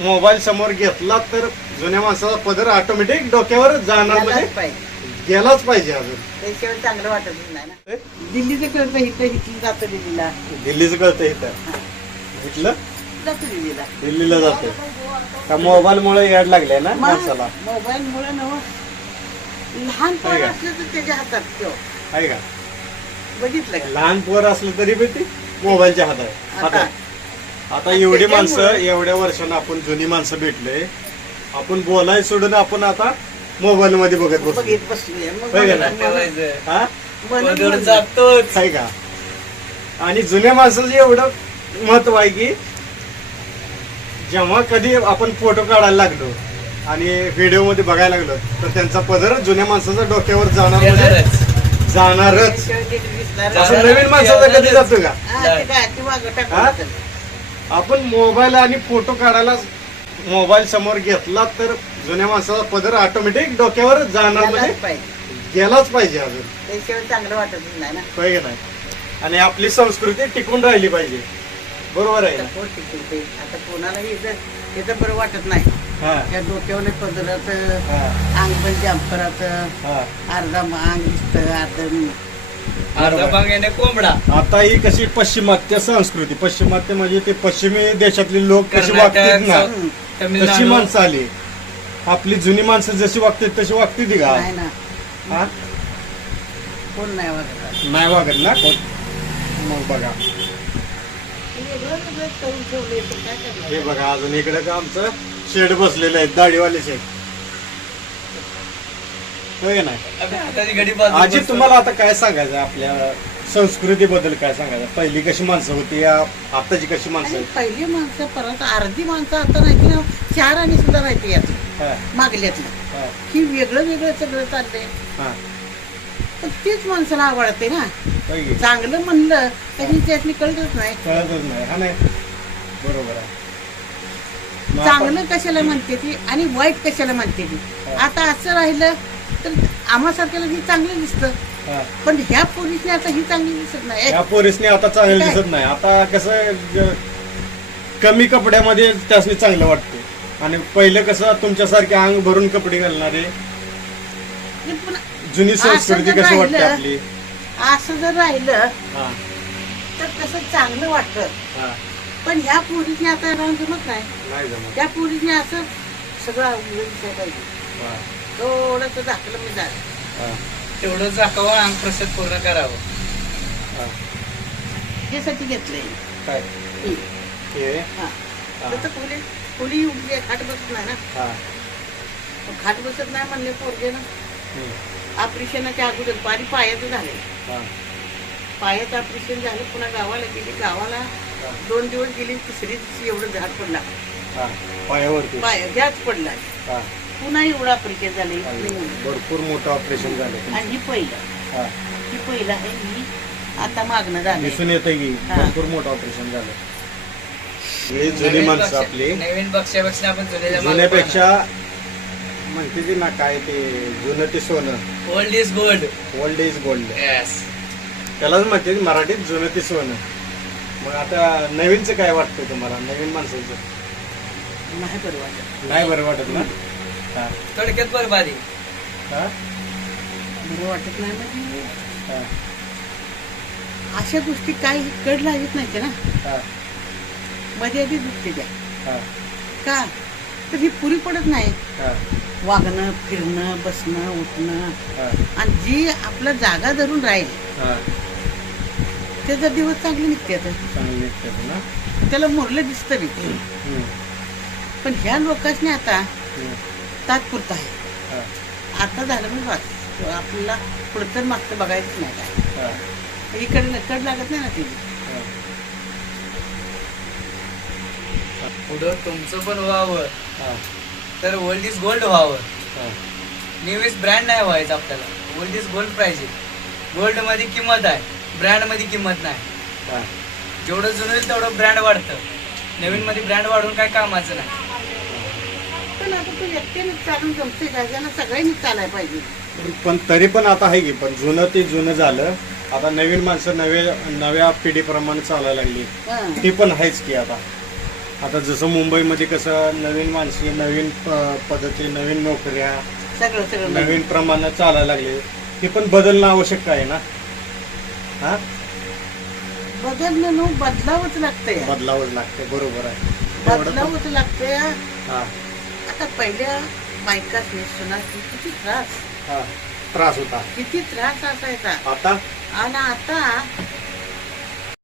Mobile समोर घेतला तर जुन्या माणसाचा पदर ऑटोमॅटिक डोक्यावर जाणार म्हणजे गेलाच पाहिजे. अजून त्याशिवाय चांगलं वाटत नाही ना. दिल्लीचं कळतं इथं इथलं जातं दिल्लीला. दिल्लीचं कळतं इथं इथलं जातो दिल्लीला. दिल्लीला जातो का मोबाईल मुळे याड लागले ना माणसाला. मोबाईल मुळे नव लहान पोर असलं तर त्याच्या हातात ठेव आहे का. बघितलं का. लहान पोर असलं तरी पण ती मोबाईलच्या हातात. आता एवढी माणसं एवढ्या वर्षानं आपण जुनी माणसं भेटले आपण बोलाय सोडून आपण आता मोबाईल मध्ये बघत आहे का. आणि जुन्या माणसाचं एवढं महत्व आहे की जेव्हा कधी आपण फोटो काढायला लागलो आणि व्हिडिओ मध्ये बघायला लागलो तर त्यांचा पदर जुन्या माणसाच्या डोक्यावर जाणारच. असं नवीन माणसाचा कधी जातो का. आपण मोबाईल आणि फोटो काढायला मोबाईल समोर घेतला तर जुन्या माणसाचा पदर ऑटोमॅटिक डोक्यावर जाणार म्हणजे गेलाच पाहिजे. अजून त्याशिवाय चांगलं वाटत नाही ना. पाहिजे नाही. आणि आपली संस्कृती टिकून राहिली पाहिजे. बरोबर आहे. आता कोणालाही इथं बरं वाटत नाही. त्या डोक्यावर पदराचं अंग पण जॅम्पराचं अर्धा अंग दिसतं अर्ध कोंबडा. आता ही कशी पाश्चिमात्य संस्कृती पाश्चिमात्य म्हणजे ते पश्चिमी देशातले लोक कशी वागतात ना तशी माणसं आली. आपली जुनी माणसं जशी वागतात तशी वागते ती का. कोण नाही वागत. नाही वागत ना कोण. मग बघा हे बघा अजून इकडे का आमचं शेड बसलेलं आहे दाढीवाले शेड. नाही आजी तुम्हाला आता काय सांगायचं आपल्या संस्कृतीबद्दल काय सांगायचं. पहिली कशी माणसं होती आताची कशी माणसं. पहिली माणसं परत अर्धी माणसं आता नाही ना 4 आणि सुद्धा राहते यातलं मागल्यातलं ही वेगळं वेगळं सगळं चाललंय. पण तीच माणसाला आवडते ना. चांगलं म्हणलं तरी त्यातली कळतच नाही. हा नाही बरोबर आहे. चांगलं कशाला म्हणते ती आणि वाईट कशाला म्हणते ती. आता असं राहिलं तर आम्हासारख्याला ही चांगलं दिसतं पण ह्या पोरीसने आता ही चांगली दिसत नाही. ह्या पोरीसने आता चांगलं दिसत नाही. आता कसं कमी कपड्यामध्ये त्यासनी चांगलं वाटतं आणि पहिलं कसं तुमच्यासारखे अंग भरून कपडे घालणारे जुनी संस्कृती कशी वाटते आपली. असं जर राहिलं तर कसं चांगलं वाटतं. पण ह्या पोरीसने आता राहून जमत नाही. त्या पोरीसने असं सगळं दिसायला पाहिजे. थोडंच दाखलं मी झालं तेवढं झाकावं अंग प्रसाद पूर्ण करावं. यासाठी घेतलंय काय खोली उठली खाट बसत नाही ना. खाट बसत नाही म्हणले पोरगे ना ऑपरेशनाच्या अगोदर पायाचं झालं. पायाचं ऑपरेशन झालं पुन्हा गावाला गेली. गावाला 2 दिवस गेली. 3ऱ्या दिवशी एवढं झाड पडला पायावरती पायाच पडला. पुन्हा एवढं ऑपरेशन झाले. भरपूर मोठं ऑपरेशन झालं. आणि ही पहिलं आहे. ही आता मागणं झालं दिसून येतं की भरपूर मोठं ऑपरेशन झालं. हे जुनी माणसं आपली नवीन पक्षापेक्षा आपण जुन्यापेक्षा म्हणते ती ना काय ते जुनं ते सोनं. Old is gold. Old is gold. त्यालाच म्हणते मराठीत जुनं ते सोनं. मग आता नवीनचं काय वाटतं तुम्हाला. नवीन माणसाचं नाही बरं वाटत. नाही बरं वाटत ना. थोडक्यात बरबादी बरं वाटत नाही म्हणजे अशा गोष्टी काही कड लागत नाही ना. मध्ये आधी दुखते त्या का तर ही पुरी पडत नाही. वागणं फिरणं बसणं उठणं आणि जी आपला जागा धरून राहील त्याचा दिवस चांगले निघतात ना. त्याला मुरलं दिसतं नाही. पण ह्या लोकांनी आता तात्पुरतं आहे. आता झालं म्हणजे बस आपल्याला पुढचं मागचं बघायचं नाही काय. इकडे कड लागत नाही ना ती. पुढं तुमचं पण व्हावं तर ओल्ड इज गोल्ड व्हावं. न्यू इज ब्रँड नाही व्हायचं आपल्याला. ओल्ड इज गोल्ड पाहिजे. गोल्ड मध्ये किंमत आहे ब्रँड मध्ये किंमत नाही. जेवढं जुनं होईल तेवढं ब्रँड वाढतं. नवीन मध्ये ब्रँड वाढून काय कामाचं नाही. पण आता तू एकट्याने चालून जमते का. ज्यांना सगळ्यांनी चालायला पाहिजे. पण तरी पण आता आहे की पण जुनं ते जुनं झालं. आता नवीन माणसं नव्या पिढीप्रमाणे चालायला लागली. ती पण आहेच की आता आता जसं मुंबईमध्ये कसं नवीन माणसे, नवीन पद्धती, नवीन नोकऱ्या, सगळं सगळं नवीन प्रमाणात चालायला लागले, ते पण बदलणं आवश्यक आहे ना. हा, बदलणं बदलावंच लागतंय, बदलावंच लागते. बरोबर आहे, तेवढं पण- बदलावंच लागतंय. हा, आता पहिल्या बायकासनी सुनासनी त्रास हा, त्रास होता. किती त्रास असायचा. आता आणि आता